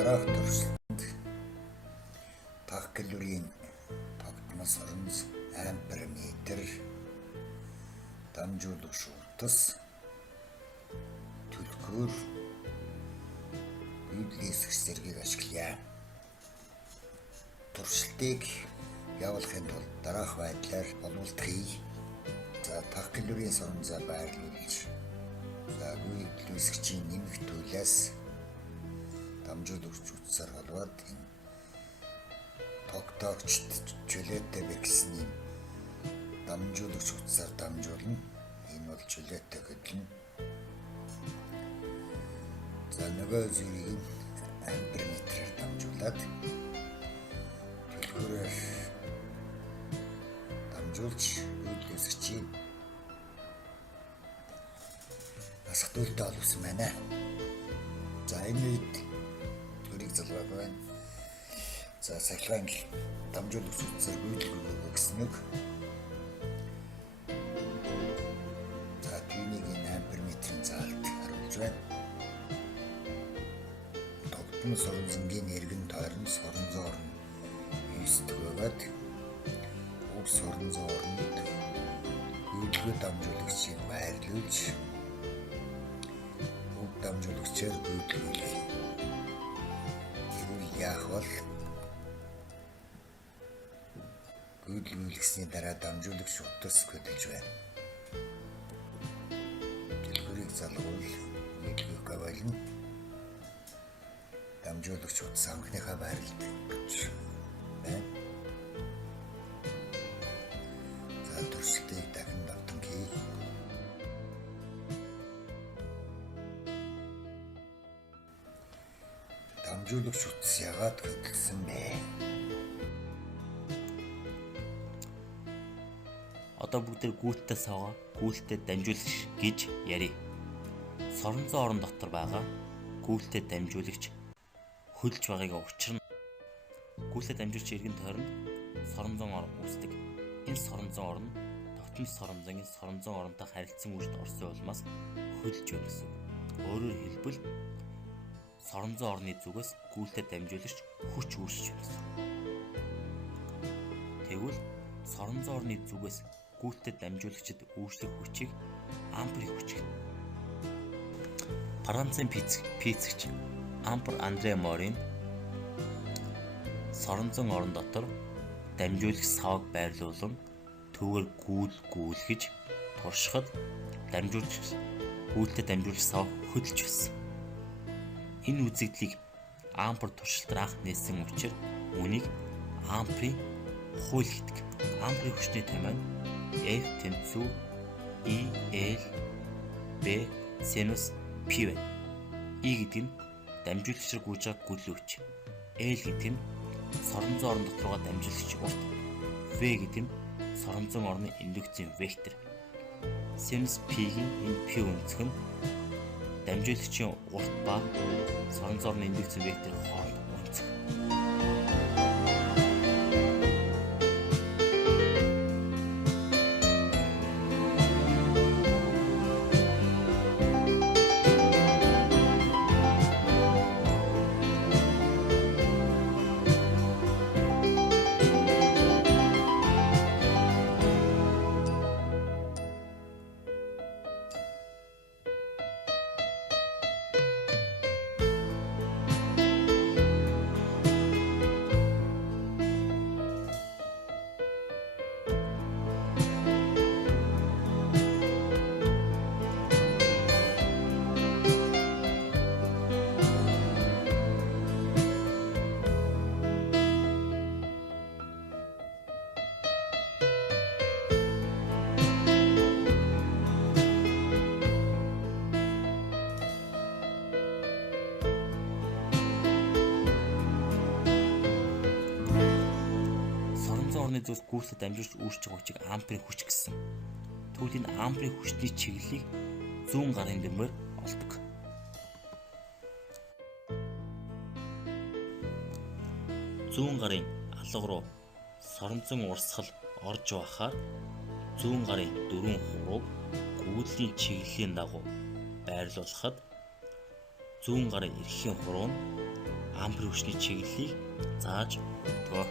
Дараах туршилтанд тах калорийн тогтмол соронз ампер метр дамжуулагч утас төлхөөр үйлдвэрлэх зэргийг ашиглая. Туршилтыг явуулахын тулд дараах байдлаар олуулт хий. За тах калорийн соронзоо байрлуулж үйлдвэрлэгчийн нэмэх төлөөс дамжуулагч утсаар холбоод энэ тогтоогчд чөлөөтэй бэксний дамжуулагч утсаар дамжуулна. Энэ бол чөлөөтэй хөдлөн. За нөгөө зүйлийг ампер метрээр дамжуулаад төлхөөрөөр дамжуулж үйлдвэрлэгчийн асах төлөлтөд олсон байна. За энэ үед төрийг залгаад байна. За сахилгаан дамжуулагч утсаар үйлдвэрлэх гэсэн үг. За түүнийг энэ ампер метрийн заалт харуулж байна. Тогтмол соронзонгийн эргэн тойрон соронзон орно 9 төгөөд уг соронзон оронд үйлдвэр дамжуулагчийг байрлуулж уг дамжуулагчаар үйлдвэрлэх. Тэгвэл яах вэ? Үйлдвэрлэсний дараа дамжуулагч утас хөдөлж байна. Төлхөрийг залгуул үйлдвэрлэх болно. Дамжуулагч утас анхныхаа байралд байна. За туршилтыг дахин давтан хий. Дамжуулагч утас яагаад хөдөлсөн бэ? Одоо бүгдээр гүйлттэй савга, гүйлттэй дамжуулагч гэж ярив. Соронзон орон дотор байгаа гүйлттэй дамжуулагч хөлж байгаагийн учир нь гүйлттэй дамжуулагч эргэн тойронд соронзон орон үүсдэг. Энэ соронзон орон тогтмол соронзонгийн соронзон оронтой харилцан үрд орсон улмаас хөлж байна гэсэн. Өөрөөр хэлбэл соронзон орны зүгээс гүйлттэй дамжуулагч хүч үүсэж байна гэсэн. Тэгвэл соронзон орны зүгээс гүйлттэй дамжуулагчид үүсэх хүчийг амперийн хүч гэнэ. Францын физикч Ампер Андре Морин соронзон орон дотор дамжуулагч савг байрлуулан түүгээр гүйлгэж туршихад гүйлттэй дамжуулагч савг хөдөлж байсан. Энэ үзэгдлийг ампер туршилтаар анх нээсэн учраас үүнийг амперийн хууль гэдэг. Амперийн хүчний томьёо F тэнцүү E L B синус P байна. E гэдэг нь дамжуулагчаар гүйж байгаа гүйлэн хүч. L гэдэг нь соронзон орон доторгоо дамжуулагч урт. V гэдэг нь соронзон орны индукцийн вектор. Синус P-ийн энэ P өнцөг нь дамжуулагчийн урт ба соронзон орны индукцийн вектор хооронд өнцөг. Орны зүйлс гүйцэд дамжуулж үүсэж байгаа хүчийг амперийн хүч гэсэн. Тэгвэл энэ амперийн хүчний чиглэлийг зүүн гарын дэмээр олдог. Зүүн гарын алга руу соронзон урсгал орж байхаар зүүн гарын дөрвөн хурууг гүйдлийн чиглэлийн дагуу байрлуулахад зүүн гарын эрхийн хуруу нь ампер хүчний чиглэлийг зааж өгдөг.